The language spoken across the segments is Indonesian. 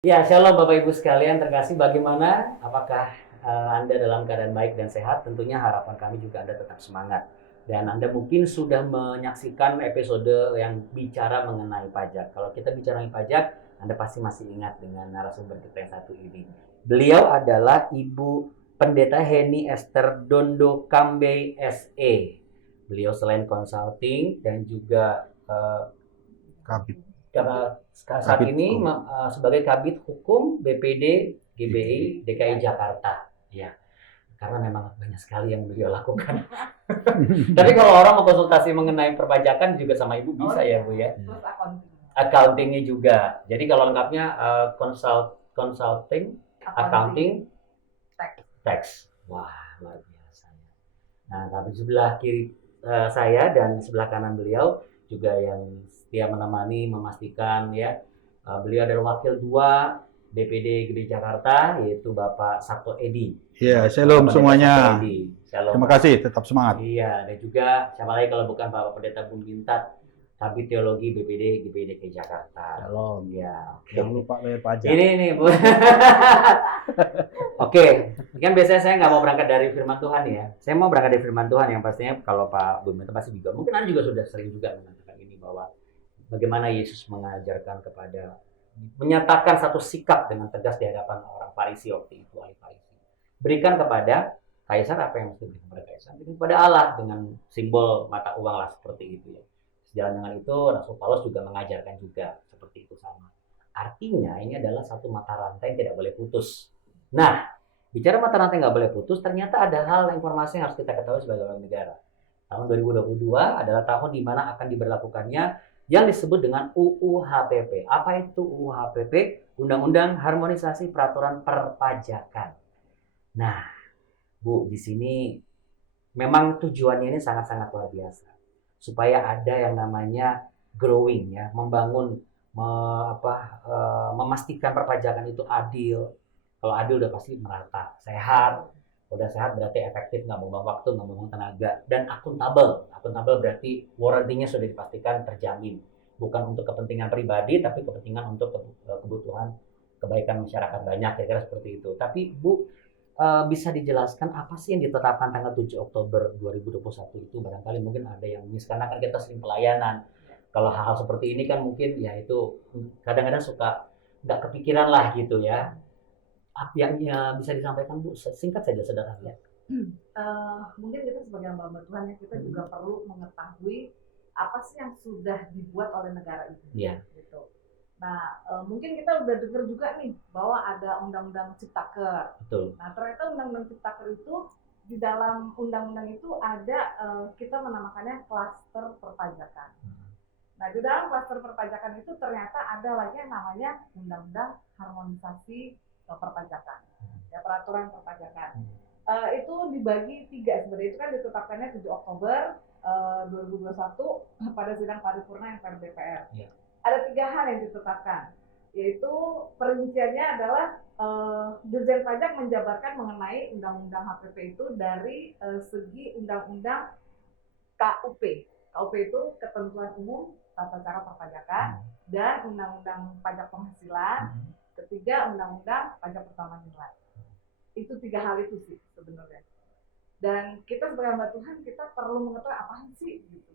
Ya, shalom Bapak Ibu sekalian, terkasih bagaimana? Apakah Anda dalam keadaan baik dan sehat? Tentunya harapan kami juga Anda tetap semangat. Dan Anda mungkin sudah menyaksikan episode yang bicara mengenai pajak. Kalau kita bicara mengenai pajak, Anda pasti masih ingat dengan narasumber kita yang satu ini. Beliau adalah Ibu Pendeta Heni Esther Dondo Kambe SE. Beliau selain consulting dan juga Kabit. saat Kabit ini Hukum. sebagai Kabid Hukum BPD GBI DKI Jakarta. Ya, karena memang banyak sekali yang beliau lakukan. Tapi kalau orang mau konsultasi mengenai perpajakan juga sama Ibu bisa ya, Bu ya. Terus accounting. Accountingnya juga. Jadi kalau lengkapnya consulting, accounting, tax. Wah, luar biasa. Nah, tapi sebelah kiri saya dan sebelah kanan beliau juga yang setia menemani, memastikan ya. Beliau adalah wakil 2 DPD GBI Jakarta, yaitu Bapak Sabto Edi. Ya, shalom Bapak Pendeta semuanya. Sabto Edi. Shalom. Terima kasih, tetap semangat. Iya, dan juga siapa lagi kalau bukan Bapak Pendeta Bung Bintat, Kabid Teologi BPD GBI DKI Jakarta. Shalom. Iya, oke. Jangan lupa bayar pajak. Ini nih, Bu. Oke, kan biasanya saya nggak mau berangkat dari firman Tuhan ya. Saya mau berangkat dari firman Tuhan yang pastinya kalau Pak Bung Bintat pasti juga, mungkin Anda juga sudah sering juga mengatakan ini bahwa bagaimana Yesus mengajarkan kepada, menyatakan satu sikap dengan tegas di hadapan orang Farisi waktu itu, ahli Farisi. Berikan kepada Kaisar apa yang mesti diberikan kepada Kaisar, berikan kepada Allah dengan simbol mata uang lah seperti itu ya. Sejalan dengan itu Rasul Paulus juga mengajarkan juga seperti itu sama. Artinya ini adalah satu mata rantai yang tidak boleh putus. Nah, bicara mata rantai nggak boleh putus, ternyata ada hal informasi yang harus kita ketahui sebagai orang negara. Tahun 2022 adalah tahun di mana akan diberlakukannya yang disebut dengan UU HPP. Apa itu UU HPP? Undang-Undang Harmonisasi Peraturan Perpajakan. Nah, Bu, di sini memang tujuannya ini sangat-sangat luar biasa. Supaya ada yang namanya growing ya, membangun, memastikan perpajakan itu adil. Kalau adil udah pasti merata, sehat. Udah sehat berarti efektif, nggak membuang waktu, nggak membuang tenaga, dan akuntabel. Akuntabel berarti warranty-nya sudah dipastikan terjamin. Bukan untuk kepentingan pribadi, tapi kepentingan untuk kebutuhan kebaikan masyarakat banyak, kira-kira seperti itu. Tapi Bu, bisa dijelaskan apa sih yang ditetapkan tanggal 7 Oktober 2021 itu? Barangkali mungkin ada yang miss, karena kan kita sering pelayanan. Kalau hal-hal seperti ini kan mungkin ya itu kadang-kadang suka nggak kepikiran lah gitu ya. Apa yang bisa disampaikan Bu? Singkat saja sederhana. Mungkin kita sebagai hamba Tuhan ya, kita juga perlu mengetahui apa sih yang sudah dibuat oleh negara ini. Iya. Gitu. Nah, mungkin kita udah dengar juga nih bahwa ada Undang-Undang Ciptaker. Betul. Nah, ternyata Undang-Undang Ciptaker itu di dalam undang-undang itu ada kita menamakannya klaster perpajakan. Nah, di dalam klaster perpajakan itu ternyata ada lagi yang namanya Undang-Undang Harmonisasi Perpajakan, ya, peraturan perpajakan. Itu dibagi 3 sebenarnya. Itu kan ditetapkannya 7 Oktober 2021 pada sidang paripurna MPR DPR. Ya. Ada 3 hal yang ditetapkan, yaitu perinciannya adalah Dirjen Pajak menjabarkan mengenai Undang-Undang HPP itu dari segi Undang-Undang KUP. KUP itu Ketentuan Umum Tata Cara Perpajakan, dan Undang-Undang Pajak Penghasilan. Ketiga, Undang-Undang Pajak Pertambahan Nilai. Itu 3 hal itu sih sebenarnya. Dan kita sebagai hamba Tuhan, kita perlu mengetahui apa sih gitu.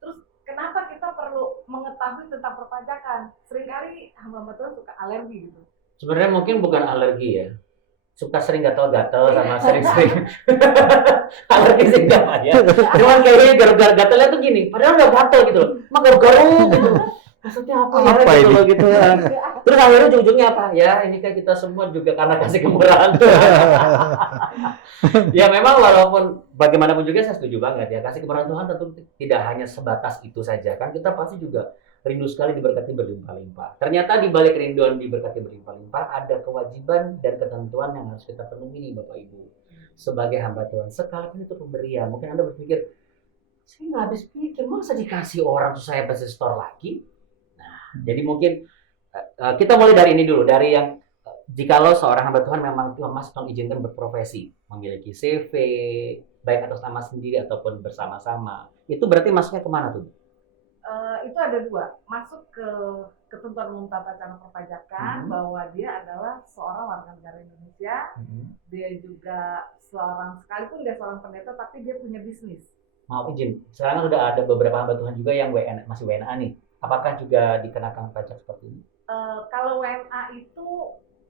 Terus kenapa kita perlu mengetahui tentang perpajakan? Seringkali hamba Tuhan suka alergi gitu. Sebenarnya mungkin bukan alergi ya. Suka sering gatal-gatal sama sering-sering alergi sih enggak Pak ya. Cuman kayaknya garuk-garuk gatalnya tuh gini, padahal enggak gatal gitu loh. Mah garuk-garuk gitu. Maksudnya apa ya gitu loh gitu. Terus akhirnya ujung-ujungnya apa? Ya ini kan kita semua juga karena kasih kemurahan Tuhan. Ya memang walaupun bagaimanapun juga saya setuju banget ya, kasih kemurahan Tuhan tentu tidak hanya sebatas itu saja. Kan kita pasti juga rindu sekali diberkati berlimpah-limpah. Ternyata di balik kerinduan diberkati berlimpah-limpah ada kewajiban dan ketentuan yang harus kita penuhi nih Bapak Ibu. Sebagai hamba Tuhan, sekalipun itu pemberian. Mungkin Anda berpikir, saya nggak habis pikir, masa dikasih orang terus saya pasti store lagi? Nah, jadi mungkin kita mulai dari ini dulu, dari yang jikalau seorang hamba Tuhan memang Tuhan Mas Tuhan izinkan berprofesi, memiliki CV, baik atas nama sendiri ataupun bersama-sama, itu berarti masuknya kemana tuh? Itu ada dua, masuk ke ketentuan umum tata cara perpajakan bahwa dia adalah seorang warga negara Indonesia, dia juga sekalipun dia seorang pendeta tapi dia punya bisnis. Maaf izin, sekarang sudah ada beberapa hamba Tuhan juga yang masih WNA nih. Apakah juga dikenakan pajak seperti ini? Kalau WNA itu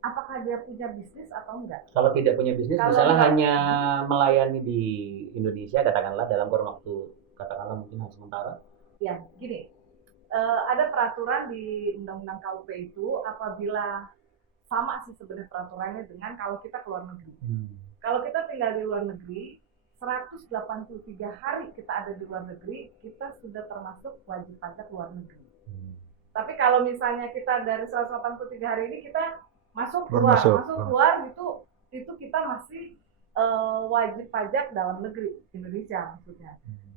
apakah dia punya bisnis atau enggak? Kalau tidak punya bisnis, misalnya hanya melayani di Indonesia, katakanlah dalam kurun waktu, katakanlah mungkin sementara. Ya, gini, ada peraturan di Undang-Undang KUP itu apabila sama sih sebenarnya peraturannya dengan kalau kita ke luar negeri. Kalau kita tinggal di luar negeri, 183 hari kita ada di luar negeri, kita sudah termasuk wajib pajak luar negeri. Tapi kalau misalnya kita dari 183 hari ini kita masuk keluar itu kita masih wajib pajak dalam negeri Indonesia maksudnya.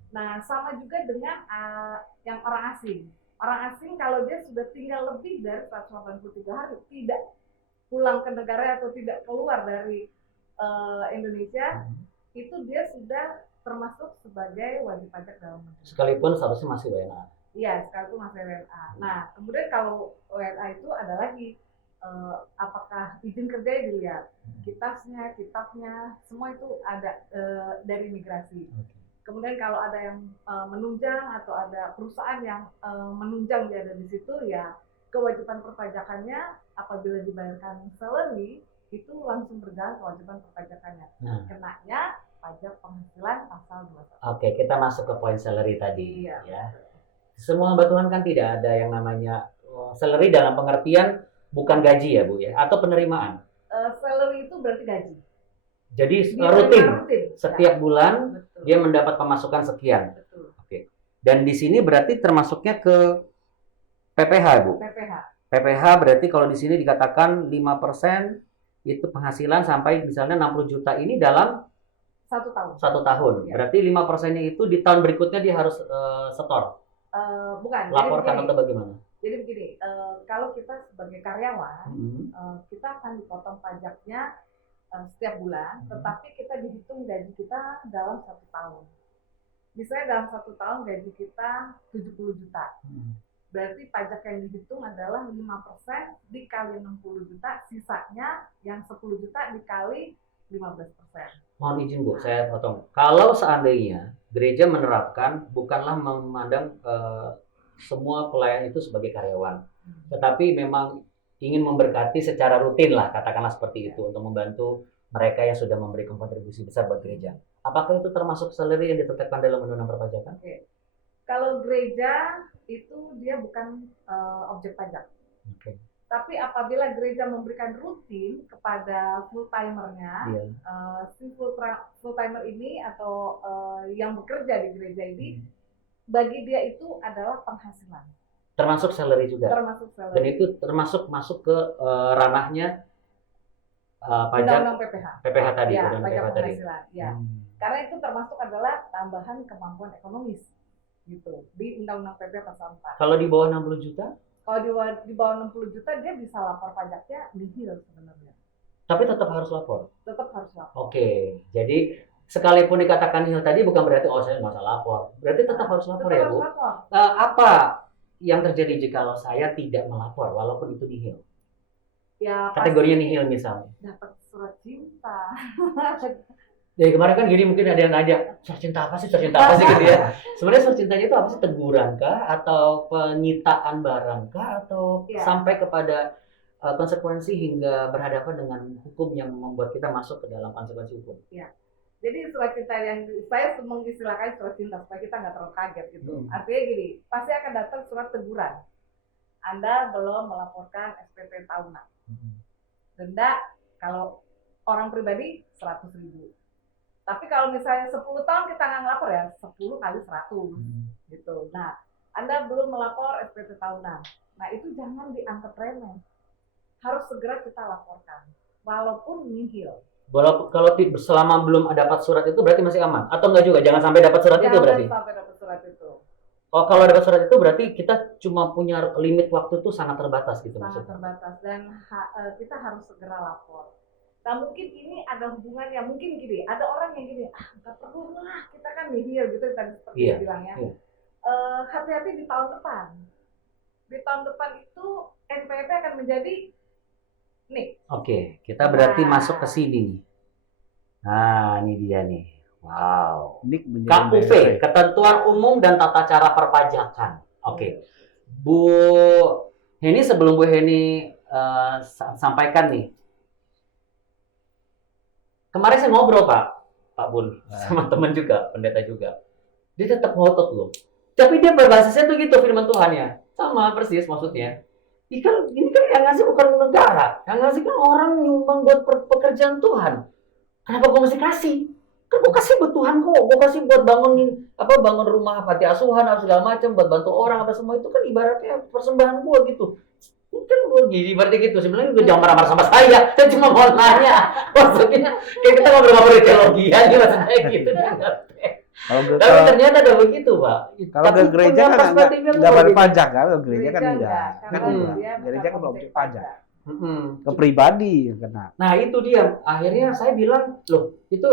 Nah, sama juga dengan yang orang asing. Orang asing kalau dia sudah tinggal lebih dari 183 hari tidak pulang ke negara atau tidak keluar dari Indonesia, itu dia sudah termasuk sebagai wajib pajak dalam negeri. Sekalipun seharusnya masih WNA. Iya, sekalipun masih WNA. Nah, kemudian kalau WNA itu ada lagi, apakah izin kerjanya dilihat, kitabnya, semua itu ada dari imigrasi. Kemudian kalau ada yang menunjang atau ada perusahaan yang menunjang dia ada di situ, ya kewajiban perpajakannya apabila dibayarkan salary itu langsung berjalan kewajiban perpajakannya. Kenanya pajak penghasilan pasal 21. Oke, kita masuk ke poin salary tadi. Iya. Ya. Semua hamba Tuhan kan tidak ada yang namanya salary dalam pengertian bukan gaji ya Bu ya, atau penerimaan. Salary itu berarti gaji. Jadi rutin. Setiap bulan betul. Dia mendapat pemasukan sekian. Betul. Oke. Dan di sini berarti termasuknya ke PPH Bu. PPH berarti kalau di sini dikatakan 5% itu penghasilan sampai misalnya 60 juta ini dalam 1 tahun. 1 tahun. Ya. Berarti 5%-nya itu di tahun berikutnya dia harus setor. Bukan. Laporkan atau bagaimana? Jadi begini, kalau kita sebagai karyawan, kita akan dipotong pajaknya setiap bulan, tetapi kita dihitung gaji kita dalam 1 tahun. Misalnya dalam 1 tahun gaji kita 70 juta. Berarti pajak yang dihitung adalah 5% dikali 60 juta, sisanya yang 10 juta dikali 15%. Mohon izin Bu, saya potong. Kalau seandainya gereja menerapkan bukanlah memandang semua pelayan itu sebagai karyawan, tetapi memang ingin memberkati secara rutin lah, katakanlah seperti itu, untuk membantu mereka yang sudah memberikan kontribusi besar buat gereja. Apakah itu termasuk salary yang ditetapkan dalam undang-undang perpajakan? Oke. Kalau gereja itu dia bukan objek pajak. Oke. Tapi apabila gereja memberikan rutin kepada full timernya, si full timer ini atau yang bekerja di gereja ini, bagi dia itu adalah penghasilan. Termasuk salary juga. Termasuk salary. Dan itu termasuk masuk ke ranahnya pajak undang-undang PPH. PPH tadi. Ya, pajak PPH tadi. penghasilan. Ya. Karena itu termasuk adalah tambahan kemampuan ekonomis, gitu, di undang-undang PPH pasal 4. Kalau di bawah 60 juta? Kalau di bawah 60 juta dia bisa lapor pajaknya nihil sebenarnya. Tapi tetap harus lapor? Tetap harus lapor. Oke, jadi sekalipun dikatakan nihil tadi bukan berarti saya nggak usah lapor. Berarti tetap harus lapor ya Bu? Lapor. Apa yang terjadi jika saya tidak melapor walaupun itu nihil? Ya, kategorinya nihil misalnya. Dapat surat cinta. Dari kemarin kan gini mungkin ada yang nanya, surat cinta apa sih gitu ya. Sebenarnya surat cintanya itu apa sih? Teguran kah? Atau penyitaan barang kah? Atau sampai kepada konsekuensi hingga berhadapan dengan hukum yang membuat kita masuk ke dalam konsekuensi hukum? Iya. Jadi surat cinta yang saya mengistilahkan surat cinta supaya kita nggak terlalu kaget gitu. Artinya gini, pasti akan datang surat teguran. Anda belum melaporkan SPT tahunan. Denda kalau orang pribadi 100.000. Tapi kalau misalnya 10 tahun kita nggak ngelapor ya 10 kali 100 gitu. Nah, Anda belum melapor SPT tahunan. Nah, itu jangan dianggap remeh. Harus segera kita laporkan. Walaupun nihil. Kalau selama belum dapat surat itu berarti masih aman? Atau enggak juga? Jangan sampai dapat surat itu berarti? Jangan sampai dapat surat itu. Oh, kalau dapat surat itu berarti kita cuma punya limit waktu itu sangat terbatas gitu maksudnya? Sangat terbatas dan kita harus segera lapor. Nah, mungkin ini ada hubungannya, mungkin gini, ada orang yang gini, nggak perlu lah, kita kan nihil gitu tadi seperti bilangnya. hati-hati di tahun depan. Di tahun depan itu NPWP akan menjadi nih. Oke, kita berarti Nah. masuk ke sini nih. Nah, ini dia nih. Wow. Nik menjadi KUP, NPWP. Ketentuan Umum dan Tata Cara Perpajakan. Oke. Bu Heni, sebelum Bu Heni sampaikan nih. Kemarin saya ngobrol Pak Bun, sama teman juga, pendeta juga. Dia tetap ngotot loh. Tapi dia berbasisnya tuh gitu firman Tuhan ya. Sama persis maksudnya. Ini kan yang ngasih bukan negara. Yang ngasih kan orang nyumbang buat pekerjaan Tuhan. Kenapa gue mesti kasih? Kan gue kasih buat Tuhan kok. Gue kasih buat bangun rumah panti asuhan apa segala macam, buat bantu orang apa semua itu kan ibaratnya persembahan gue gitu. Ini kan gue gini berarti gitu. Sebenarnya gue jangan marah-marah sama saya. Saya cuma mau nanya. Maksudnya kayak kita ngobrol-ngobrol teologi aja maksudnya gitu. Tapi ternyata ada begitu, Pak. Kalau ke gereja kan nggak bayar pajak kan, ke gereja kan enggak. Kan gereja kan objek pajak. Ke pribadi kena. Nah itu dia. Akhirnya saya bilang, loh itu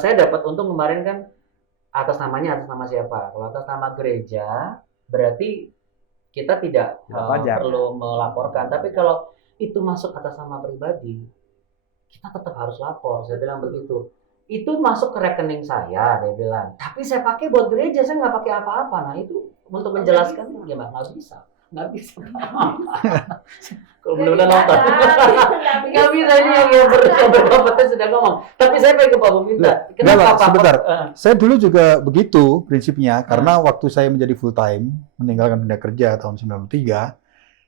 saya dapat untung kemarin kan atas namanya atas nama siapa? Kalau atas nama gereja berarti kita tidak perlu melaporkan. Tapi kalau itu masuk atas nama pribadi, kita tetap harus lapor. Saya bilang begitu. Itu masuk ke rekening saya, dia bilang. Tapi saya pakai buat gereja, saya nggak pakai apa-apa. Nah itu untuk menjelaskan gimana? Nggak bisa. Kalau benar-benar nonton. Nggak bisa ini yang berkompeten sudah ngomong. Tapi saya pengen ke Pak Bung minta. Kenapa Pak? Sebentar. Saya dulu juga begitu prinsipnya. Karena waktu saya menjadi full time, meninggalkan dunia kerja tahun 93,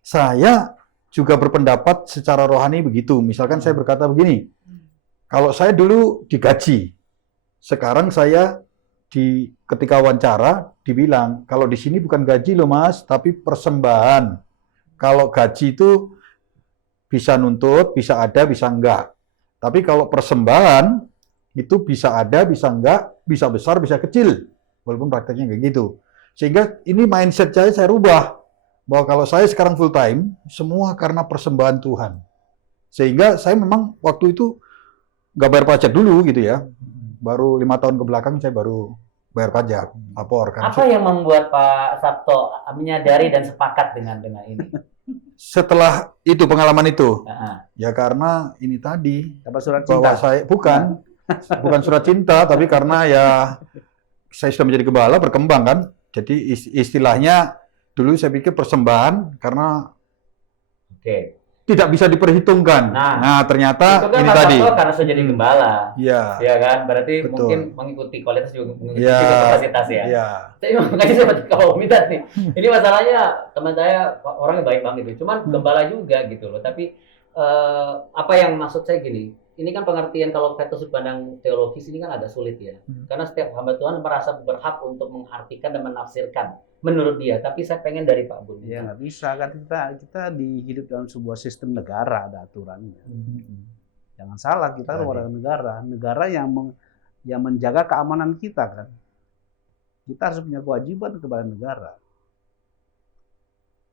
saya juga berpendapat secara rohani begitu. Misalkan saya berkata begini, kalau saya dulu digaji, sekarang saya ketika wawancara dibilang, kalau di sini bukan gaji loh Mas, tapi persembahan. Kalau gaji itu bisa nuntut, bisa ada, bisa enggak. Tapi kalau persembahan itu bisa ada, bisa enggak, bisa besar, bisa kecil. Walaupun prakteknya kayak gitu. Sehingga ini mindset saya rubah. Bahwa kalau saya sekarang full time, semua karena persembahan Tuhan. Sehingga saya memang waktu itu nggak bayar pajak dulu gitu ya. Baru 5 tahun ke belakang saya baru bayar pajak, lapor. Apa yang membuat Pak Sabto menyadari dan sepakat dengan ini? Setelah itu pengalaman itu, ya karena ini tadi dapat surat cinta. Saya bukan surat cinta, tapi karena ya saya sudah menjadi gembala berkembang kan. Jadi istilahnya dulu saya pikir persembahan karena tidak bisa diperhitungkan. Nah ternyata itu kan ini tadi. Karena sudah jadi gembala. Iya. Ya kan, berarti betul. Mungkin mengikuti kualitas juga mengikuti kapasitas ya. Iya. Tapi makanya saya kalau minta nih. Ini masalahnya teman saya orangnya baik banget itu. Cuman gembala juga gitu loh. Tapi apa yang maksud saya gini, ini kan pengertian kalau kita sudut pandang teologis ini kan agak sulit ya. Karena setiap hamba Tuhan merasa berhak untuk mengartikan dan menafsirkan menurut dia, tapi saya pengen dari Pak Bun. Ya nggak bisa kan, kita hidup dalam sebuah sistem negara, ada aturannya. Jangan salah, kita warga negara yang menjaga keamanan kita kan. Kita harus punya kewajiban kepada negara.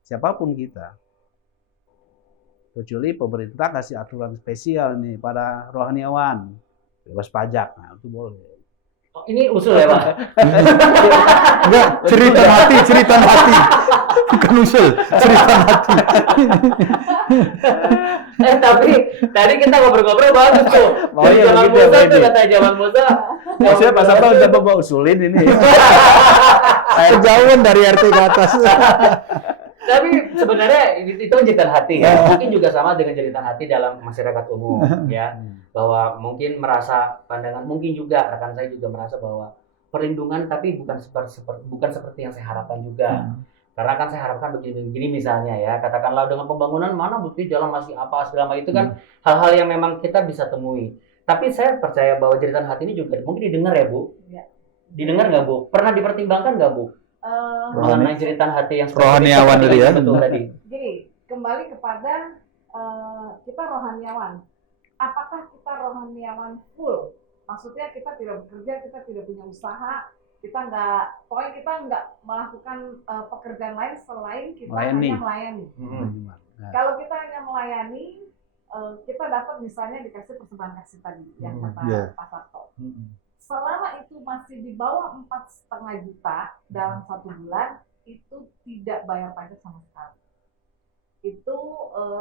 Siapapun kita. Kecuali pemerintah kasih aturan spesial nih pada rohaniawan, bebas pajak, nah itu boleh. Oh, ini usul ya Pak? Enggak, cerita hati. Bukan usul, cerita hati. Tapi tadi kita ngobrol-ngobrol bagus tuh. Dari zaman Musa tuh kata zaman Musa. Maksudnya Pak Sabto udah mau usulin ini. Kejauhan dari RT ke atas. Tapi sebenarnya itu jeritan hati ya. Mungkin juga sama dengan jeritan hati dalam masyarakat umum ya. Bahwa mungkin merasa pandangan, mungkin juga rekan saya juga merasa bahwa perlindungan tapi bukan seperti yang saya harapkan juga. Karena kan saya harapkan begini misalnya ya, katakanlah dengan pembangunan mana bukti jalan masih apa segala macam itu kan hal-hal yang memang kita bisa temui. Tapi saya percaya bahwa jeritan hati ini juga mungkin didengar ya Bu. Ya. Didengar nggak Bu? Pernah dipertimbangkan nggak Bu? Mengenai jeritan hati yang rohaniawan tadi ya. Betul tadi. Gini, kembali kepada kita rohaniawan. Apakah kita rohaniawan full? Maksudnya kita tidak bekerja, kita tidak punya usaha, kita nggak melakukan pekerjaan lain selain kita hanya melayani. Kalau kita hanya melayani, kita dapat misalnya dikasih persembahan kasih tadi yang kata Pak Sabto. selama itu masih di bawah 4,5 juta dalam 1 bulan, itu tidak bayar pajak sama sekali. Itu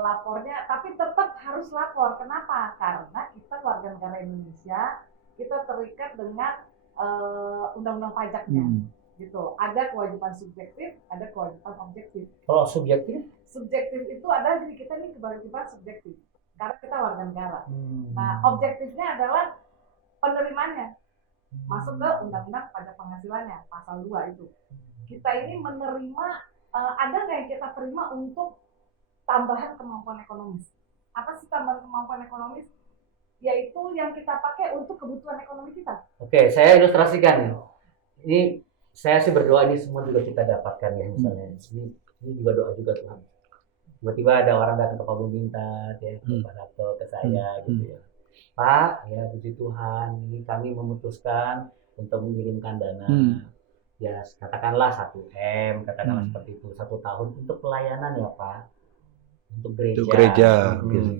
lapornya, tapi tetap harus lapor. Kenapa? Karena kita warga negara Indonesia, kita terikat dengan undang-undang pajaknya. Gitu. Ada kewajiban subjektif, ada kewajiban objektif. Kalau subjektif? Subjektif itu adalah diri kita nih kewajiban subjektif, karena kita warga negara. Nah, objektifnya adalah penerimanya. Masuk ke undang-undang pajak penghasilannya, pasal 2 itu. Kita ini menerima, ada nggak yang kita terima untuk tambahan kemampuan ekonomis? Apa sih tambahan kemampuan ekonomis? Yaitu yang kita pakai untuk kebutuhan ekonomi kita. Oke, saya ilustrasikan. Ini saya sih berdoa ini semua juga kita dapatkan ya, misalnya. Ini juga doa juga Tuhan. Tiba-tiba ada orang datang ke Pak Minta, ya, ke Pak Sabto, ke saya gitu ya. Pak, ya puji Tuhan, ini kami memutuskan untuk mengirimkan dana. Ya, katakanlah 1M, katakanlah seperti itu, 1 tahun untuk pelayanan ya Pak. Untuk gereja. Untuk gereja.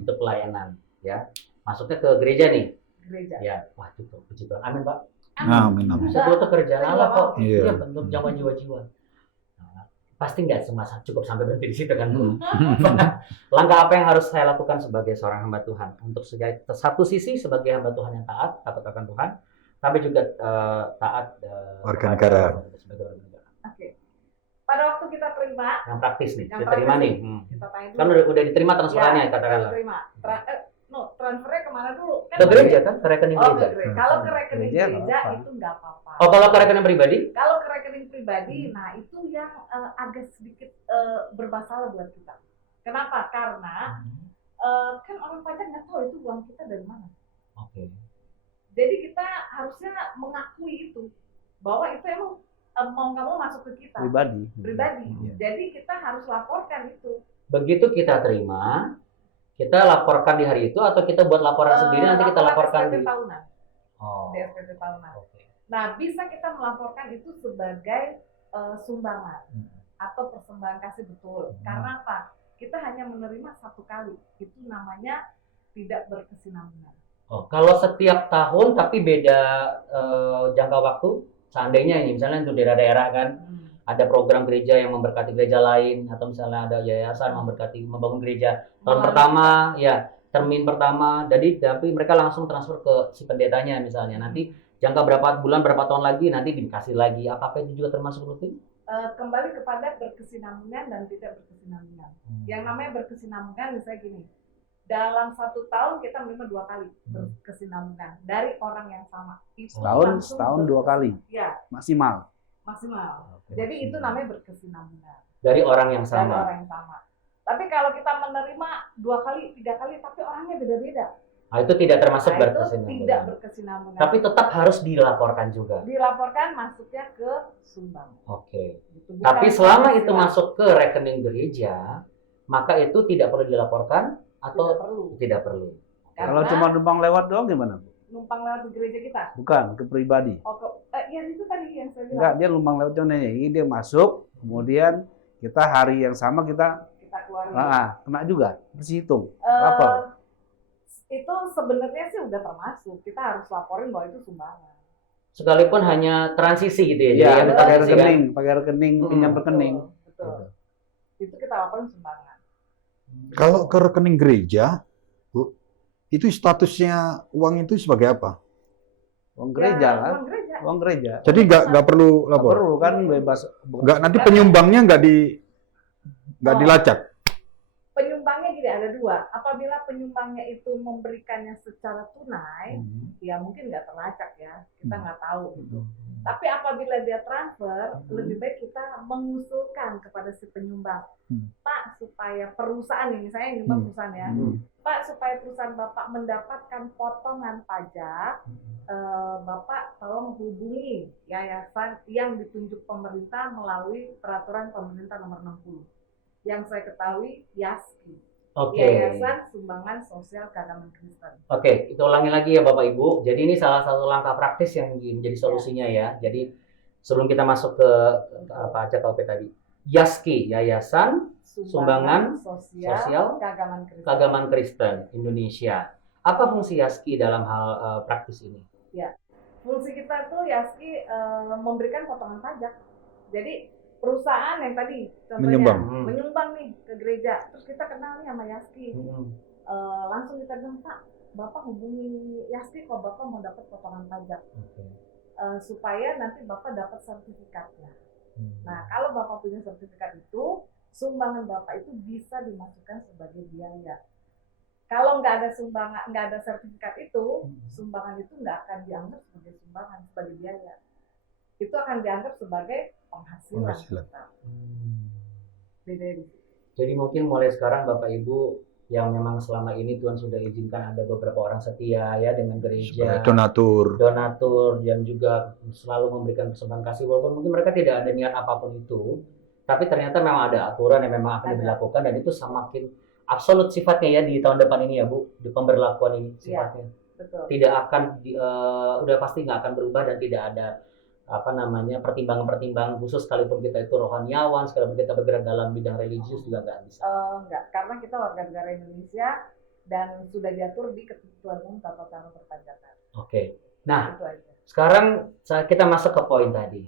Untuk pelayanan, ya. Masuknya ke gereja nih. Gereja. Ya, wah cukup, puji Tuhan. Amin Pak. Amin. Saya dulu kerjaan Allah kok. Iya. Iya, untuk jangkauan jiwa-jiwa. Nah, pasti nggak semasa cukup sampai berhenti di situ kan. Langkah apa yang harus saya lakukan sebagai seorang hamba Tuhan? Untuk satu sisi sebagai hamba Tuhan yang taat, takut akan Tuhan, tapi juga taat Warga negara. Sebagai warga negara. Oke. Pada waktu kita terima, Yang praktis nih, Yang diterima praktis nih. kita tanya dulu. Kan udah diterima transferannya Ya, katakanlah. kita terima. Transfernya kemana dulu? Ke gereja kan, ke rekening Oh, gereja. ke gereja. Kalau ke rekening Gereja gereja nggak apa-apa. itu nggak apa-apa. Oh, kalau ke rekening pribadi? Kalau ke rekening pribadi, nah itu yang agak sedikit bermasalah buat kita. Kenapa? Karena kan orang pajak nggak tahu itu uang kita dari mana. Oke. Jadi kita harusnya mengakui itu bahwa itu emang mau nggak mau masuk ke kita Pribadi. pribadi. Jadi kita harus laporkan itu. Begitu kita terima, kita laporkan di hari itu atau kita buat laporan sendiri nanti kita laporkan SPT di tahunan. Oh. Di SPT tahunan. Oke. Nah, bisa kita melaporkan itu sebagai sumbangan atau persembahan kasih betul. Karena apa? Kita hanya menerima 1 kali. Itu namanya tidak berkesinambungan. Oh, kalau setiap tahun tapi beda jangka waktu, seandainya ini misalnya untuk daerah-daerah kan ada program gereja yang memberkati gereja lain atau misalnya ada yayasan memberkati membangun gereja tahun pertama ya termin pertama, jadi tapi mereka langsung transfer ke si pendetanya misalnya, nanti jangka berapa bulan berapa tahun lagi nanti dikasih lagi, apakah itu juga termasuk rutin? Kembali kepada berkesinambungan dan tidak berkesinambungan. Yang namanya berkesinambungan misalnya gini, dalam 1 tahun kita menerima 2 kali berkesinambungan dari orang yang sama. Itu langsung Setahun 2 kali. Ya, Maksimal. maksimal. Jadi itu namanya berkesinambungan. Dari orang yang Dari sama. orang yang sama. Tapi kalau kita menerima 2 kali, 3 kali, tapi orangnya beda-beda. Nah, itu tidak termasuk Nah, itu berkesinambungan. tidak berkesinambungan. Tapi tetap harus dilaporkan juga. Dilaporkan masuknya ke sumbang. Oke. Gitu. Bukan Tapi selama itu penghasilan. masuk ke rekening gereja, maka itu tidak perlu dilaporkan atau Tidak perlu. tidak perlu. Kalau Karena cuma numpang lewat doang gimana? numpang lewat di gereja kita. Bukan, ke pribadi. Oh, ya itu tadi yang saya bilang. Enggak, dia numpang lewat contohnya. Ini dia masuk, kemudian kita hari yang sama kita Kita keluarin. kena juga. Terhitung. Eh, Lapor. itu sebenarnya sih udah termasuk. Kita harus laporin bahwa itu sumbangan. Sekalipun hanya transisi gitu ya. Iya, Jadi betul, pakai transisi kan. rekening, pinjam rekening. Betul. Itu kita laporin sumbangan. Kalau ke rekening gereja, Bu, itu statusnya uang itu sebagai apa? Uang gereja Ya, kan? uang gereja. Uang gereja. Jadi nggak perlu Nggak lapor. perlu kan bebas. Nggak, nanti penyumbangnya nggak dilacak. Penyumbangnya gini, ada 2. Apabila penyumbangnya itu memberikannya secara tunai, ya mungkin nggak terlacak ya. Kita nggak tahu gitu. Tapi apabila dia transfer, lebih baik kita mengusulkan kepada si penyumbang, Pak, supaya perusahaan ini, misalnya nyumbang perusahaan ya, Pak, supaya perusahaan Bapak mendapatkan potongan pajak, Bapak tolong hubungi yayasan yang ditunjuk pemerintah melalui peraturan pemerintah nomor 60. Yang saya ketahui, YASKI. Oke. Yayasan Sumbangan Sosial Keagamaan Kristen. Oke, kita ulangi lagi ya Bapak Ibu. Jadi ini salah satu langkah praktis yang menjadi solusinya ya. Jadi sebelum kita masuk ke apa aja KUP tadi. YASKI, Yayasan Sumbangan Sosial Keagamaan Kristen Indonesia. Apa fungsi YASKI dalam hal praktis ini? fungsi kita tuh Yaski memberikan potongan pajak. Jadi perusahaan yang tadi contohnya menyumbang nih ke gereja, terus kita kenal nih sama Yaski, langsung kita bilang, Pak, Bapak hubungi Yaski kalau Bapak mau dapat potongan pajak, supaya nanti Bapak dapat sertifikatnya. Nah, kalau Bapak punya sertifikat itu, sumbangan Bapak itu bisa dimasukkan sebagai biaya. Kalau nggak ada sumbangan, nggak ada sertifikat itu, sumbangan itu nggak akan dianggap sebagai sumbangan, sebagai biaya. Itu akan dianggap sebagai penghasilan. Jadi mungkin mulai sekarang Bapak Ibu yang memang selama ini Tuhan sudah izinkan ada beberapa orang setia ya dengan gereja, donatur dan juga selalu memberikan persembahan kasih, walaupun mungkin mereka tidak ada niat apapun itu, tapi ternyata memang ada aturan yang memang akan dilakukan, dan itu semakin absolut sifatnya ya di tahun depan ini ya Bu, di pemberlakuan ini sifatnya. Ya, betul. Tidak akan udah pasti nggak akan berubah, dan tidak ada pertimbangan khusus, sekalipun kita itu rohaniawan, sekalipun kita bergerak dalam bidang religius juga nggak bisa. Enggak, karena kita warga negara Indonesia dan sudah diatur di Ketentuan Umum Tata Cara Perpajakan. Oke. Nah, sekarang kita masuk ke poin tadi.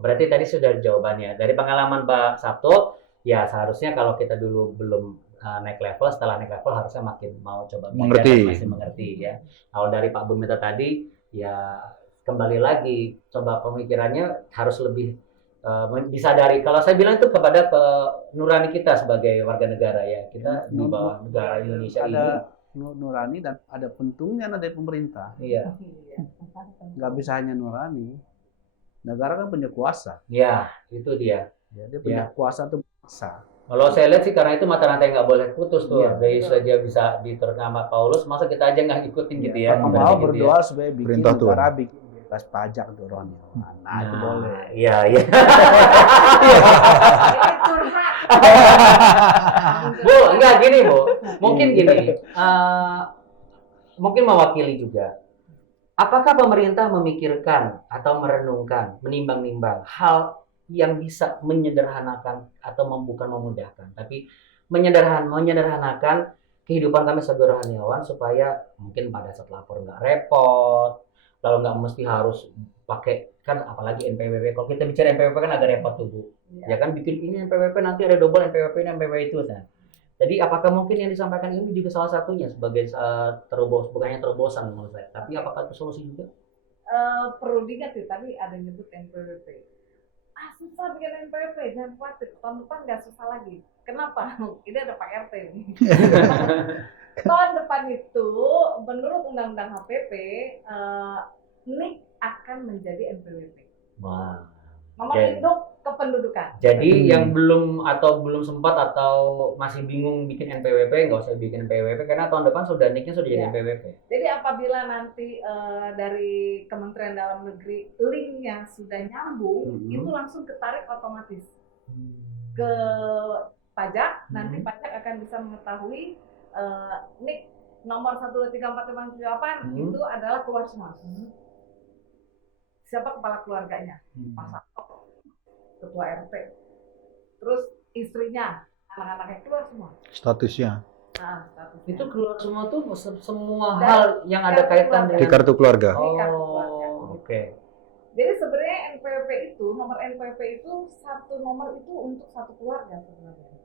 Berarti tadi sudah jawabannya. Dari pengalaman Pak Sabto, ya seharusnya kalau kita dulu belum naik level, setelah naik level harusnya makin mau coba masih mengerti ya. Kalau dari Pak Bumita tadi, ya kembali lagi, coba pemikirannya harus lebih disadari. Kalau saya bilang itu kepada nurani kita sebagai warga negara ya, kita di bawah negara Indonesia ini. Ada nurani dan ada untungnya dari pemerintah. Iya. Nggak bisa hanya nurani. Negara kan punya kuasa. Ya, itu dia. Ya, dia punya kuasa itu maksa. Kalau saya lihat sih karena itu mata rantai nggak boleh putus tuh. Yesus aja bisa diterima Paulus, masa kita aja nggak ikutin gitu ya? Mau berdoa supaya bikin negara bikin bebas pajak tuh rohaniawan. Nah, itu boleh. Iya, iya. Bu, enggak gini Bu. Mungkin gini. Mungkin mewakili juga. Apakah pemerintah memikirkan atau merenungkan, menimbang-nimbang hal yang bisa menyederhanakan atau bukan memudahkan, tapi menyederhanakan kehidupan kami sebagai rohaniawan, supaya mungkin pada saat lapor nggak repot, lalu nggak mesti harus pakai, kan apalagi NPWP. Kalau kita bicara NPWP kan agak repot tuh Bu. Ya kan, bikin ini NPWP nanti ada double NPWP ini NPWP itu. Nah, jadi apakah mungkin yang disampaikan ini juga salah satunya sebagai bukannya terobosan menurut saya, tapi apakah itu solusi juga? Perlu diingat ya, tadi ada yang nyebut NPWP. Susah bikin NPWP, jangan khawatir, tahun depan nggak susah lagi. Kenapa? Ini ada Pak RT nih. Tahun depan itu, menurut Undang-Undang HPP, NIK akan menjadi NPWP. Wah. Nomor induk kependudukan. Jadi yang belum sempat atau masih bingung bikin NPWP, nggak usah bikin NPWP karena tahun depan sudah NIK-nya sudah jadi NPWP. Jadi apabila nanti dari Kementerian Dalam Negeri linknya sudah nyambung, itu langsung ketarik otomatis ke pajak. Nanti pajak akan bisa mengetahui NIK nomor 1234578 itu adalah keluar semua. Siapa kepala keluarganya, Pak Sabto, ketua RT, terus istrinya, anak-anaknya keluar semua. Statusnya. Statusnya. Itu keluar semua tuh semua hal yang ada kaitan dengan di kartu keluarga. Oke. Jadi sebenarnya NPWP itu, nomor NPWP itu satu nomor itu untuk satu keluarga sebenarnya.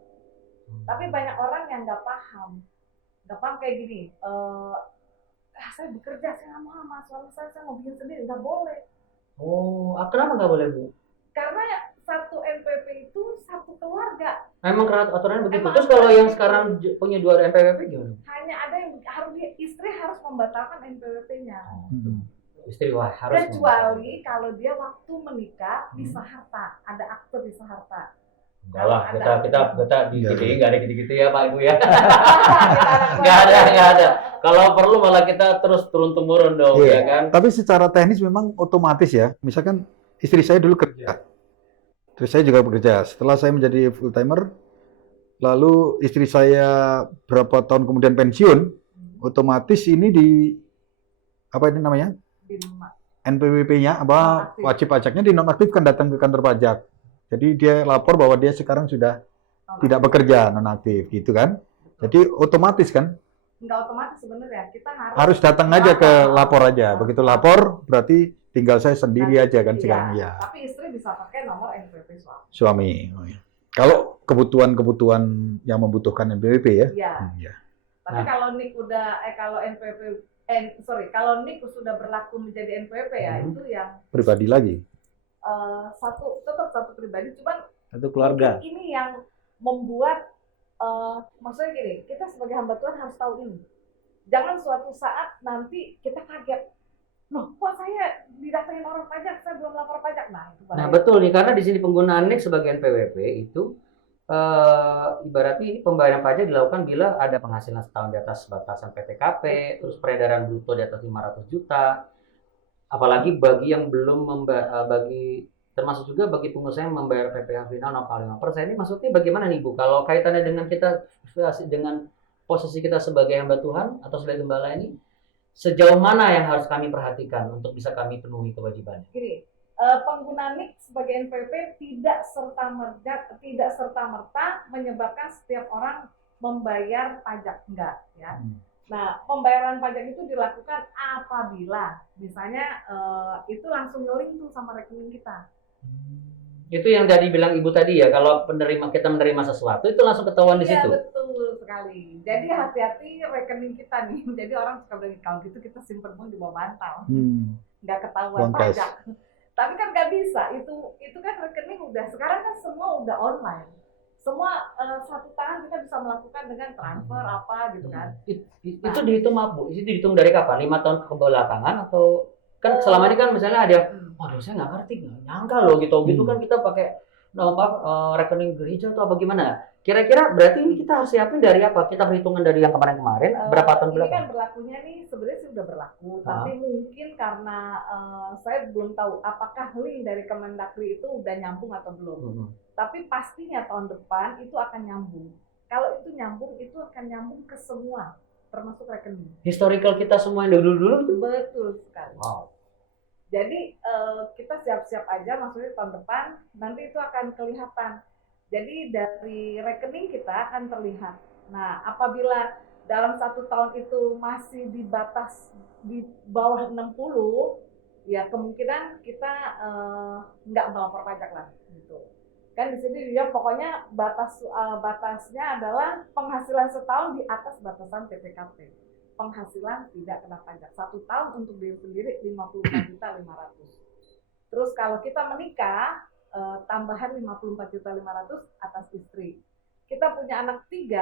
Tapi banyak orang yang nggak paham kayak gini. Saya bekerja, saya nggak mau sama suami saya mau bikin sendiri, nggak boleh. Oh, kenapa nggak boleh Bu? Karena satu NPWP itu satu keluarga. Emang aturannya begitu. Terus kalau yang sekarang punya 2 NPWP gimana? Hanya ada yang istri harus membatalkan NPWP-nya. Istri harus. Kecuali kalau dia waktu menikah bisa harta, ada akte bisa harta. Enggak lah, kita di GDI nggak ada gitu-gitu ya Pak Ibu ya. Nggak ada. Kalau perlu malah kita terus turun-temurun dong, ya kan. Tapi secara teknis memang otomatis ya. Misalkan istri saya dulu kerja, terus saya juga bekerja. Setelah saya menjadi full timer, lalu istri saya berapa tahun kemudian pensiun, otomatis ini apa ini namanya? NPWP-nya wajib pajaknya dinonaktifkan, datang ke kantor pajak. Jadi dia lapor bahwa dia sekarang sudah tidak bekerja, nonaktif, gitu kan? Jadi otomatis kan? Nggak otomatis sebenarnya, kita harus datang aja ke lapor aja. Begitu lapor berarti tinggal saya sendiri aja kan Iya, sekarang ya. Tapi istri bisa pakai nomor NPWP suami. Suami. Oh, ya. Kalau kebutuhan-kebutuhan yang membutuhkan NPWP ya. Iya. Ya. Tapi Nah. kalau NIK udah kalau NPWP kalau NIK sudah berlaku menjadi NPWP ya, itu yang Pribadi lagi. tetap satu pribadi, cuman Satu keluarga. mungkin ini yang membuat maksudnya gini, kita sebagai hamba Tuhan harus tahu ini. Jangan suatu saat nanti kita kaget, loh kok saya didatengin orang pajak, saya belum lapor pajak. Nah itu bahaya. Nah betul nih, karena di sini penggunaan NIK sebagai NPWP itu ibaratnya ini pembayaran pajak dilakukan bila ada penghasilan setahun di atas batasan PTKP, terus peredaran bruto di atas 500 juta, apalagi bagi yang belum termasuk juga bagi pengusaha yang membayar PPh final 0,5%. Ini maksudnya bagaimana nih Bu? Kalau kaitannya dengan kita dengan posisi kita sebagai hamba Tuhan atau sebagai gembala ini, sejauh mana yang harus kami perhatikan untuk bisa kami penuhi kewajibannya? Gini, pengguna NIK sebagai NPWP tidak serta merta menyebabkan setiap orang membayar pajak, enggak ya. Nah, pembayaran pajak itu dilakukan apabila misalnya itu langsung nge-link tuh sama rekening kita. Itu yang tadi bilang Ibu tadi ya, kalau kita menerima sesuatu itu langsung ketahuan di Iya, situ. betul sekali. Jadi hati-hati rekening kita nih. Jadi orang suka bilang kalau gitu kita simpen pun di bawah bantal. Nggak ketahuan Uang cash. pajak. Tapi kan nggak bisa. Itu kan rekening udah sekarang kan semua udah online. Semua satu tangan kita bisa melakukan dengan transfer apa gitu kan. Itu dihitung apa Bu? Itu dihitung dari kapan? 5 tahun ke belakangan atau kan selama ini kan misalnya ada, waduh saya nggak ngerti, nggak nyangka loh gitu kan kita pakai rekening gereja atau apa gimana? Kira-kira berarti ini kita harus siapin dari apa? Kita perhitungan dari yang kemarin-kemarin berapa tahun Ini kan belakang? berlakunya nih sebenarnya sih udah berlaku, tapi mungkin karena saya belum tahu apakah link dari Kemendagri itu udah nyambung atau belum. Tapi pastinya tahun depan itu akan nyambung. Kalau itu nyambung, itu akan nyambung ke semua, termasuk rekening. Historical kita semua yang dulu-dulu itu. Betul sekali. Wow. Jadi kita siap-siap aja, maksudnya tahun depan nanti itu akan kelihatan. Jadi dari rekening kita akan terlihat. Nah, apabila dalam 1 tahun itu masih di batas di bawah 60, ya kemungkinan kita nggak melapor pajak lah, gitu. Kan di sini dia pokoknya batasnya adalah penghasilan setahun di atas batasan PPKP. Penghasilan tidak kena pajak. 1 tahun untuk diri sendiri 54.500. Terus kalau kita menikah tambahan 54.500 atas istri. Kita punya anak 3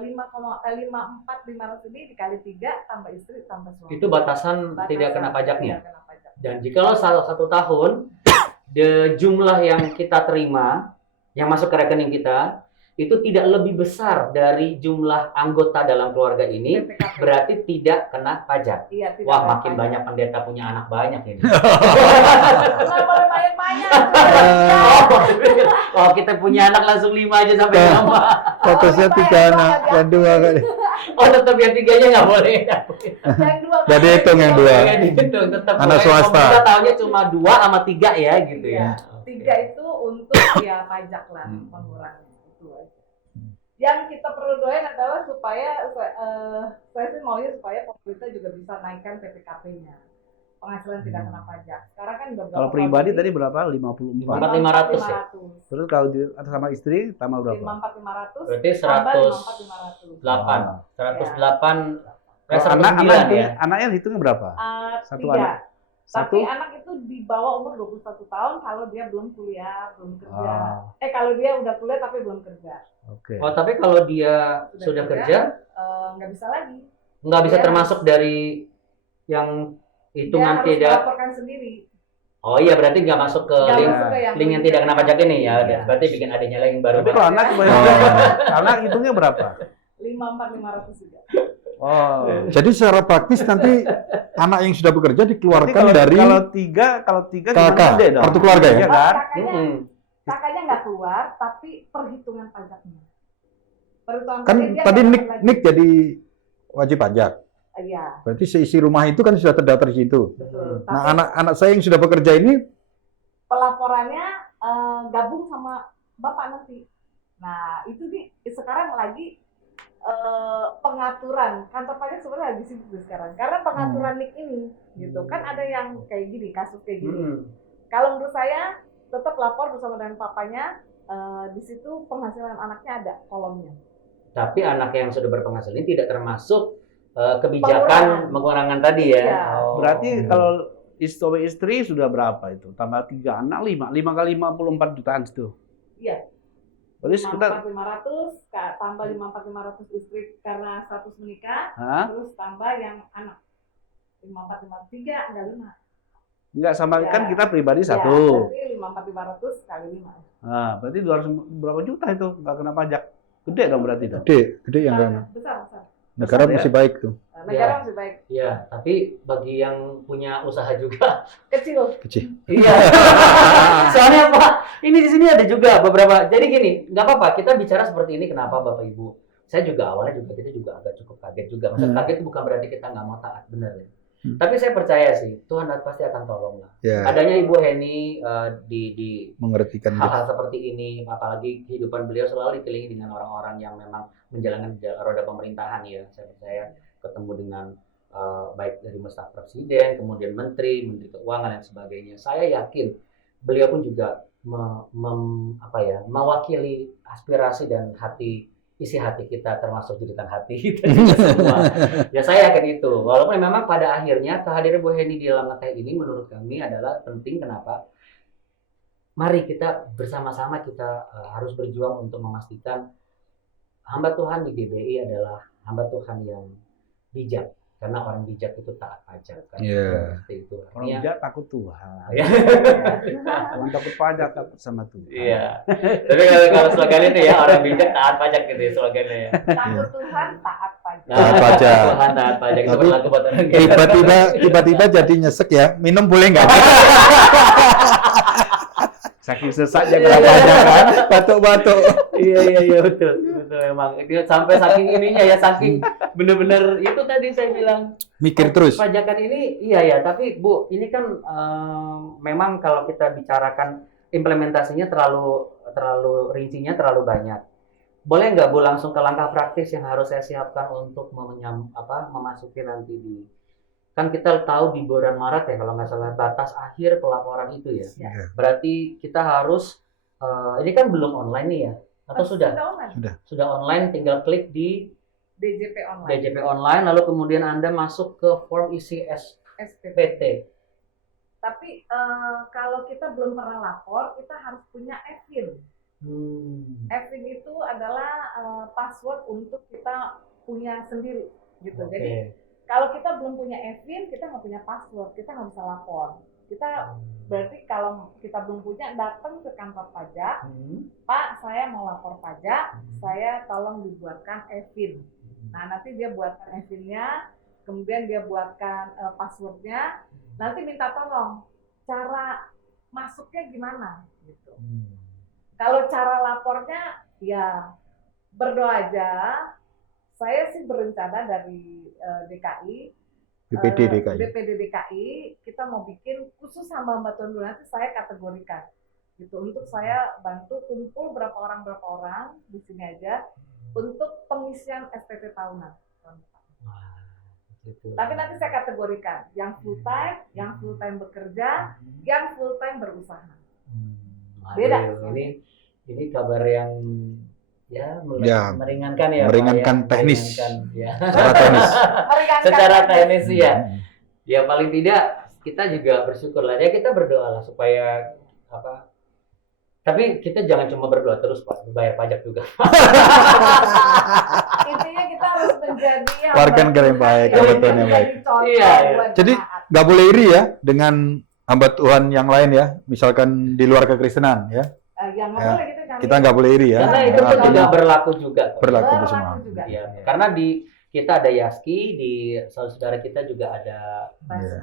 54.500 ini dikali 3 tambah istri tambah suami. Itu batasan tidak kena pajaknya. Tidak kena pajak. Dan jikalau salah 1 tahun jumlah yang kita terima yang masuk ke rekening kita itu tidak lebih besar dari jumlah anggota dalam keluarga ini, PPKP. berarti tidak kena pajak. Iya, tidak Wah, kena makin pajak. banyak pendeta punya anak banyak ini. Nggak boleh banyak-banyak. Oh, kita punya anak langsung 5 aja sampai lama. Fokusnya 3 anak, yang 2 kali. Oh, tetap yang 3-nya nggak boleh. Yang 2 Jadi hitung yang 2. Nggak dihitung, tetap Anak boleh. swasta. Kita tahunya cuma 2 sama 3 ya gitu ya. 3 itu untuk ya pajak lah, mengurangi itu aja. Yang kita perlu doain adalah supaya saya sih maunya supaya pemerintah juga bisa naikkan PPKP-nya, penghasilan tidak kena pajak. Sekarang kan udah Kalau pribadi tadi berapa? 54. 54.500 ya? 500. Terus kalau sama istri tambah berapa? 54.500 Berarti tambah 108. 54.500. 108. Kalau anak itu, anaknya hitungnya berapa? Satu 3. anak. Satu. Tapi anak itu di bawah umur 21 tahun kalau dia belum kuliah, belum kerja. Ah. Kalau dia udah kuliah tapi belum kerja. Oke. Oh, tapi kalau dia sudah kerja, nggak bisa lagi. nggak bisa Dia termasuk dari yang itu Dia nanti harus tidak. melaporkan sendiri. Oh iya, berarti nggak masuk ke Nggak link, masuk ke yang link yang tidak kena pajak ini ya. Iya. Berarti bikin adanya lagi yang baru. Tapi kalau anak anak hitungnya berapa? 54.500 juga. Oh. Jadi secara praktis nanti anak yang sudah bekerja Berarti dikeluarkan dari kalau tiga kakak, gimana gede dong? kartu keluarga ya? Iya kan? Kakaknya nggak keluar, tapi perhitungan pajaknya. Perhitungan Kan pajaknya tadi dia Nik, dapat lagi. Nik jadi wajib pajak. Iya, Berarti seisi rumah itu kan sudah terdaftar di situ. betul. Nah, Tapi anak-anak saya yang sudah bekerja ini pelaporannya gabung sama bapak nanti. Nah, itu nih sekarang lagi pengaturan kantor pajak sebenarnya lagi sibuk tuh sekarang karena pengaturan NIK ini gitu kan ada yang kayak gini kasus kayak gini. Kalau menurut saya tetap lapor bersama dengan papanya, di situ penghasilan anaknya ada kolomnya. Tapi anak yang sudah berpenghasilan ini tidak termasuk kebijakan pengurangan tadi ya. Iya. Berarti kalau istri sudah berapa itu? Tambah 3 anak 5 kali 54 jutaan itu. Iya. Berarti sekitar 54.500 tambah 54.500 istri karena status menikah, terus tambah yang anak 54.503 enggak 5. enggak sama Ya. kan kita pribadi Ya, satu. berarti 54.500 kali 5. Nah, berarti 200 berapa juta itu nggak kena pajak. Gede dong berarti itu. Gede yang kan. Besar. Negara Besar, ya? masih baik tuh. Negara masih baik. Iya, tapi bagi yang punya usaha juga Kecil. iya. Soalnya Pak, ini di sini ada juga beberapa. Jadi gini, nggak apa-apa kita bicara seperti ini. Kenapa Bapak Ibu? Saya juga awalnya kita juga agak cukup kaget juga. Maksud kaget itu bukan berarti kita nggak mau taat, benar ya. Tapi saya percaya sih Tuhan pasti akan tolong lah. Ya, Adanya Ibu Heni di mengertikan gitu. hal-hal seperti ini, apalagi kehidupan beliau selalu dikelilingi dengan orang-orang yang memang menjalankan roda pemerintahan ya. Saya percaya ketemu dengan baik dari staf presiden, kemudian menteri keuangan dan sebagainya. Saya yakin beliau pun juga mewakili aspirasi dan isi hati kita, termasuk jeritan hati kita juga semua. Ya saya yakin itu. Walaupun memang pada akhirnya kehadiran Bu Heni di dalam ngeteh ini menurut kami adalah penting. Kenapa? Mari kita bersama-sama kita harus berjuang untuk memastikan hamba Tuhan di GBI adalah hamba Tuhan yang bijak. Karena orang bijak itu taat pajak. Kan? Iya. Seperti itu. Orang bijak takut Tuhan. Ya. Orang takut pajak takut sama Tuhan. Iya. Tapi kalau slogan itu ya orang bijak taat pajak gitu ya slogannya ya. Takut Tuhan, taat pajak. Taat pajak. Tuhan taat pajak itu Tapi berlaku buat orang tiba-tiba jadi nyesek ya. Minum boleh nggak? Saking sesatnya kena pajak kan. Batuk-batuk. Iya betul memang. Itu sampai saking ininya ya saking bener-bener itu tadi saya bilang Mikir terus. pajakan ini iya ya, tapi Bu, ini kan memang kalau kita bicarakan implementasinya terlalu rincinya terlalu banyak. Boleh nggak Bu langsung ke langkah praktis yang harus saya siapkan untuk memasuki nanti kan kita tahu di bulan Maret ya kalau nggak salah batas akhir pelaporan itu ya. Iya. Berarti kita harus ini kan belum online nih ya atau sudah? Sudah online, tinggal klik di DJP online lalu kemudian Anda masuk ke form isi SPT. Tapi kalau kita belum pernah lapor, kita harus punya EFIN. EFIN itu adalah password untuk kita punya sendiri gitu. Oke. Jadi kalau kita belum punya EFIN, kita nggak punya password, kita nggak bisa lapor. Kita berarti kalau kita belum punya, datang ke kantor pajak, Pak, saya mau lapor pajak, saya tolong dibuatkan EFIN. Nah, nanti dia buatkan EFIN-nya, kemudian dia buatkan password-nya, nanti minta tolong cara masuknya gimana gitu. Kalau cara lapornya ya berdoa aja. Saya sih berencana dari BPD DKI kita mau bikin khusus hamba Tuhan dulu, nanti saya kategorikan gitu untuk saya bantu kumpul berapa orang di sini aja untuk pengisian SPT tahunan. Gitu. Tapi nanti saya kategorikan yang full time bekerja, yang full time berusaha. Beda. Ini kabar yang meringankan ya. Meringankan teknis. Ya. Secara teknis. Secara teknis ya. Ya paling tidak kita juga bersyukur lah ya, kita berdoa lah supaya tapi kita jangan cuma berdoa terus Pak, bayar pajak juga. Intinya kita harus menjadi warga negara yang baik, hamba Tuhan yang baik. Iya. Jadi nggak boleh iri ya dengan hamba Tuhan yang lain ya, misalkan di luar kekristenan ya. Boleh gitu, kita nggak boleh iri ya. Karena itu pun juga berlaku juga. Berlaku semua. Ya, karena kita ada Yaski, di saudara kita juga ada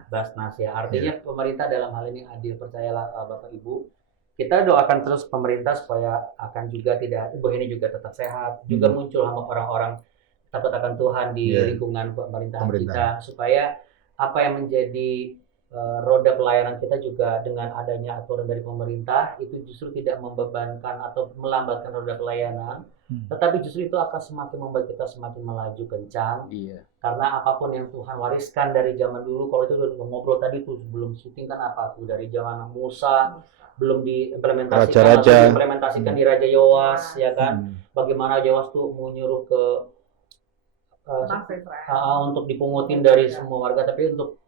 Basnas ya. Artinya pemerintah dalam hal ini adil, percayalah Bapak Ibu. Kita doakan terus pemerintah supaya akan juga Bu Heni juga tetap sehat, juga muncul orang-orang takut akan Tuhan di lingkungan pemerintahan kita, supaya apa yang menjadi roda pelayanan kita juga dengan adanya aturan dari pemerintah itu justru tidak membebankan atau melambatkan roda pelayanan, tetapi justru itu akan semakin membuat kita semakin melaju kencang. Iya. Karena apapun yang Tuhan wariskan dari zaman dulu, kalau itu udah ngobrol tadi tuh sebelum syuting kan apa tuh dari zaman Musa belum diimplementasikan Raja-raja. atau diimplementasikan di Raja Yoas, ya kan? Bagaimana Yoas tuh menyuruh ke Bangsa Israel. untuk dipungutin dari semua warga, tapi untuk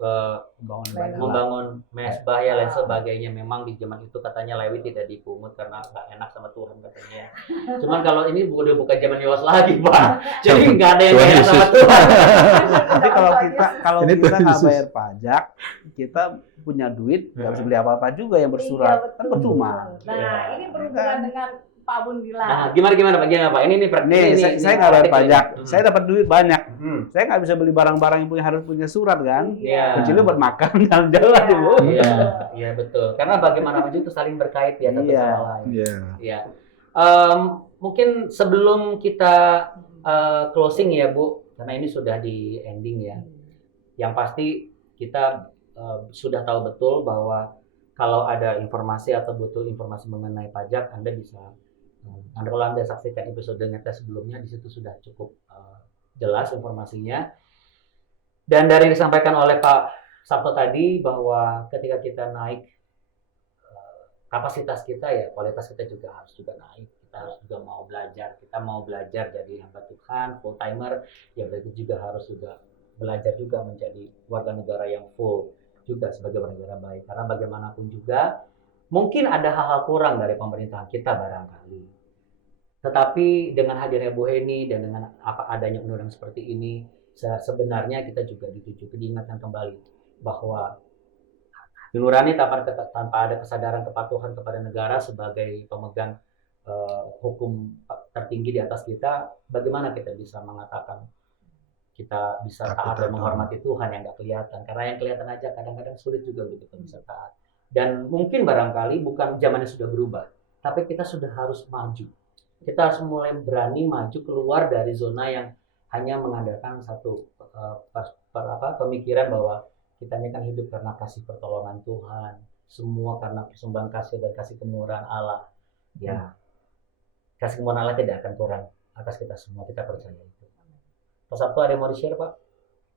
membangun mesbah ya lain sebagainya. Memang di zaman itu katanya Lewi tidak dipungut karena nggak enak sama Tuhan katanya. Cuman kalau ini udah bukan zaman Yoas lagi, Pak. Jadi nggak ada yang Tuhan enak sama Yesus. Tuhan. Jadi kalau Ini kita Tuhan nggak Yesus. bayar pajak, kita punya duit nggak bisa beli apa-apa juga yang Iya, bersurat, betul. kan percuma. Nah, Iya. ini berhubungan dengan Pak Bun bilang. Nah, gimana Pak? Gimana Pak? Ini Nih, saya nggak bayar praktik pajak, ini. saya dapat duit banyak. Hmm. Saya nggak bisa beli barang-barang yang harus punya surat kan? Iya. Kecuali buat makan jalan-jalan Iya. dulu. Iya, iya betul. Karena bagaimanapun itu saling berkait ya satu Iya. sama lain. Iya. Ya, mungkin sebelum kita closing ya Bu, karena ini sudah di ending ya. Yang pasti kita sudah tahu betul bahwa kalau ada informasi atau butuh informasi mengenai pajak, Anda bisa, kalau Anda saksikan episode Ngetes sebelumnya, di situ sudah cukup jelas informasinya. Dan dari yang disampaikan oleh Pak Sabto tadi bahwa ketika kita naik kapasitas kita ya, kualitas kita juga harus naik. Kita harus juga mau belajar. Kita mau belajar jadi hamba Tuhan, full timer, ya berarti juga harus belajar juga menjadi warga negara yang full juga sebagai warga negara baik. Karena bagaimanapun juga mungkin ada hal-hal kurang dari pemerintahan kita barangkali. Tetapi dengan hadirnya Bu Heni dan dengan apa adanya undang-undang seperti ini, sebenarnya kita juga diingatkan kembali bahwa nurani tanpa ada kesadaran kepatuhan kepada negara sebagai pemegang hukum tertinggi di atas kita, bagaimana kita bisa mengatakan kita bisa taat dan menghormati Tuhan yang nggak kelihatan? Karena yang kelihatan aja kadang-kadang sulit juga untuk kita bisa taat. Dan mungkin barangkali bukan zamannya sudah berubah, tapi kita sudah harus maju. Kita harus mulai berani maju keluar dari zona yang hanya mengandalkan satu pemikiran bahwa kita ini kan hidup karena kasih pertolongan Tuhan, semua karena persembahan kasih dan kasih kemurahan Allah. Ya, kasih kemurahan Allah tidak akan kurang atas kita semua, kita percaya itu. Pak Sabto ada yang mau di-share Pak?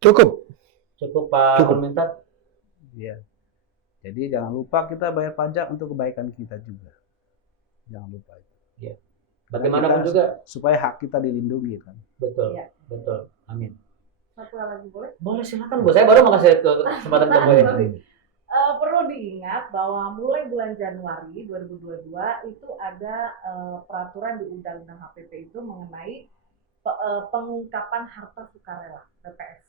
Cukup. Cukup Pak Komentar? Iya. Jadi jangan lupa kita bayar pajak untuk kebaikan kita juga. Jangan lupa itu. Iya. Bagaimanapun juga supaya hak kita dilindungi kan. Betul. Iya. Betul. Amin. Satu hal lagi boleh? Boleh silakan Bu. Saya baru mau kasih kesempatan ke Bu Heni. Perlu diingat bahwa mulai bulan Januari 2022 itu ada peraturan di Undang-Undang HPP itu mengenai pengungkapan harta sukarela (PPS).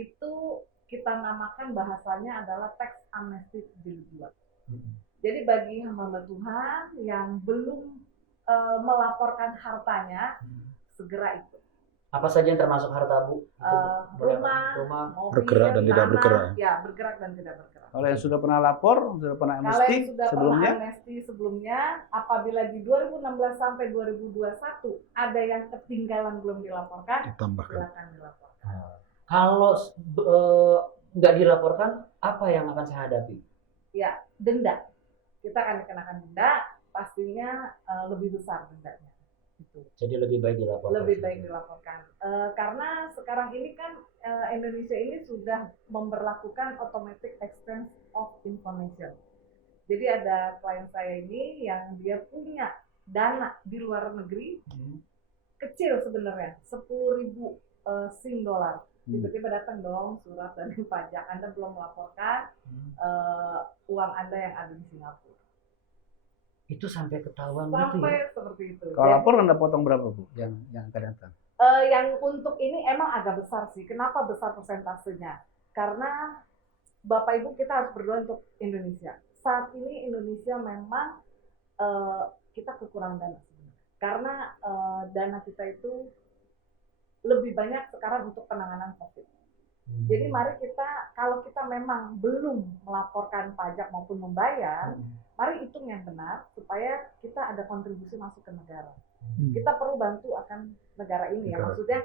Itu kita namakan bahasanya adalah tax amnesty jilid 2. Jadi bagi hamba Tuhan yang belum melaporkan hartanya, segera itu. Apa saja yang termasuk harta Bu? Rumah, mobil, bergerak dan tidak tanah, bergerak. Ya, bergerak dan tidak bergerak. Kalau yang sudah pernah lapor, sudah pernah Kalau amnesti yang sudah sebelumnya, pernah amnesti sebelumnya, apabila di 2016 sampai 2021 ada yang ketinggalan belum dilaporkan, Ditambahkan. silakan dilaporkan. Kalau nggak dilaporkan, apa yang akan saya hadapi? Ya, denda. Kita akan dikenakan denda, pastinya lebih besar dendanya. Gitu. Jadi lebih baik dilaporkan. Lebih baik dilaporkan. Karena sekarang ini kan Indonesia ini sudah memberlakukan automatic exchange of information. Jadi ada klien saya ini yang dia punya dana di luar negeri, kecil sebenarnya, 10.000 Sing dolar. Tiba-tiba datang dong surat dari pajak, Anda belum melaporkan uang Anda yang ada di Singapura. Itu sampai ketahuan gitu ya? Sampai seperti itu. kalau lapor Anda potong berapa Bu yang akan datang? Yang untuk ini emang agak besar sih. Kenapa besar persentasenya? Karena Bapak Ibu kita harus berdoa untuk Indonesia. Saat ini Indonesia memang kita kekurangan dana sebenarnya. Karena dana kita itu lebih banyak sekarang untuk penanganan COVID. Jadi mari kita, kalau kita memang belum melaporkan pajak maupun membayar, mari hitung yang benar supaya kita ada kontribusi masuk ke negara. Kita perlu bantu akan negara ini ya, maksudnya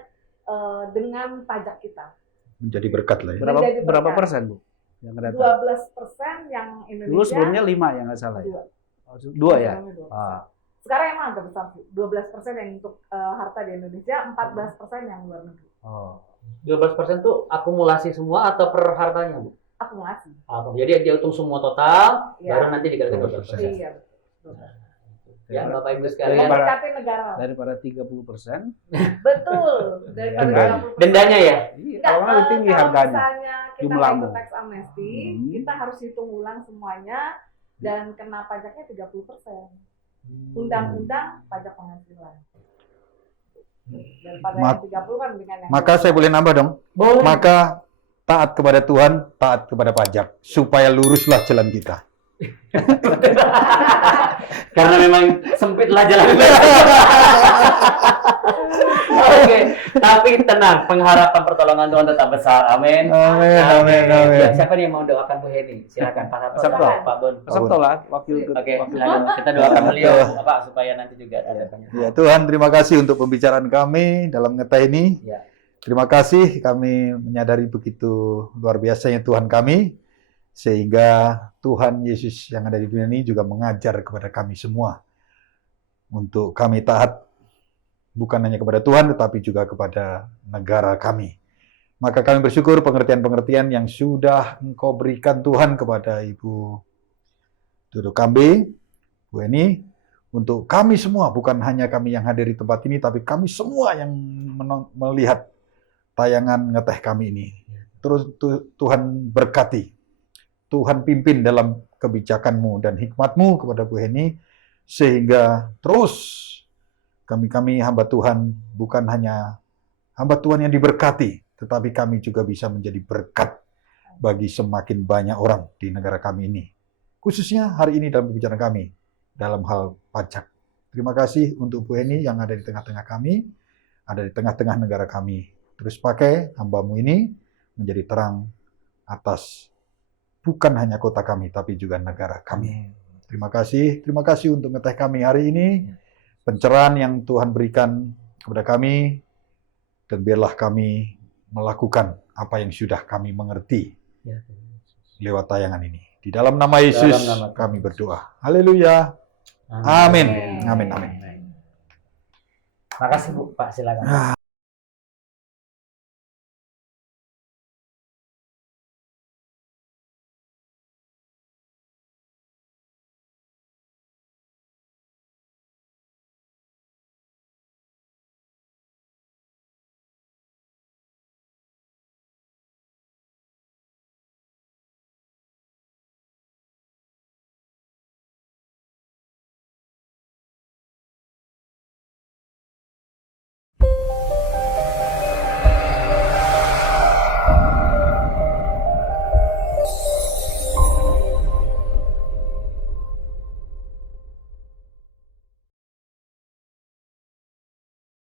dengan pajak kita. Menjadi berkat lah ya. Menjadi Berapa berkat. persen Bu? yang kedata. 12% yang Dulu Indonesia. sebelumnya 5 ya nggak salah ya. 2. 2 ya. Sebelumnya 2%. Ah. Sekarang emang agak besar sih. 12% yang untuk harta di Indonesia, 14% yang luar negeri. Oh. 12% tuh akumulasi semua atau per hartanya, Bu? Akumulasi. Jadi dia hitung semua total, Iya. baru nanti dikali 12%. Iya. betul. Ya, Bapak Ibu Yang sekalian. mendekati negara. Daripada 30%. Betul. Daripada Dendanya. 30%. Dendanya ya? Iya, Enggak, kalau lebih tinggi kalau harganya. misalnya kita Jumlahmu. ikut tax amnesty, Hmm. kita harus hitung ulang semuanya dan kena pajaknya 30%. Undang-undang pajak penghasilan. Daripada Mak- yang 30 kan dengan yang Maka saya boleh nambah dong. Boleh. Maka taat kepada Tuhan, taat kepada pajak, supaya luruslah jalan kita. Karena memang sempitlah jalan. Oke, tapi tenang, pengharapan pertolongan Tuhan tetap besar. Amin. Amin, amin, amin. Ya, siapa nih yang mau doakan Bu Heni? Silakan Pak Sabto, Sabto. Pak Bon. Pasang tolak wakil Oke, wakil. silakan. Kita doakan beliau Bapak supaya nanti juga ada banyak. Ya Tuhan, terima kasih untuk pembicaraan kami dalam ngeteh ini. Ya. Terima kasih, kami menyadari begitu luar biasanya Tuhan kami, sehingga Tuhan Yesus yang ada di dunia ini juga mengajar kepada kami semua untuk kami taat bukan hanya kepada Tuhan, tetapi juga kepada negara kami. Maka kami bersyukur pengertian-pengertian yang sudah Engkau berikan Tuhan kepada Ibu Dodo Kambe, Bu Eni, untuk kami semua, bukan hanya kami yang hadir di tempat ini, tapi kami semua yang melihat tayangan ngeteh kami ini. Terus Tuhan berkati, Tuhan pimpin dalam kebijakan-Mu dan hikmat-Mu kepada Bu Heni, sehingga terus kami hamba Tuhan bukan hanya hamba Tuhan yang diberkati, tetapi kami juga bisa menjadi berkat bagi semakin banyak orang di negara kami ini. Khususnya hari ini dalam pembicaraan kami, dalam hal pajak. Terima kasih untuk Bu Heni yang ada di tengah-tengah kami, ada di tengah-tengah negara kami. Terus pakai hamba-Mu ini menjadi terang atas bukan hanya kota kami, tapi juga negara kami. Terima kasih untuk ngeteh kami hari ini, pencerahan yang Tuhan berikan kepada kami, dan biarlah kami melakukan apa yang sudah kami mengerti lewat tayangan ini. Di dalam nama Yesus Dalam nama kami berdoa. Haleluya. Amin. Amin. Amin. Makasih Bu, Pak silakan.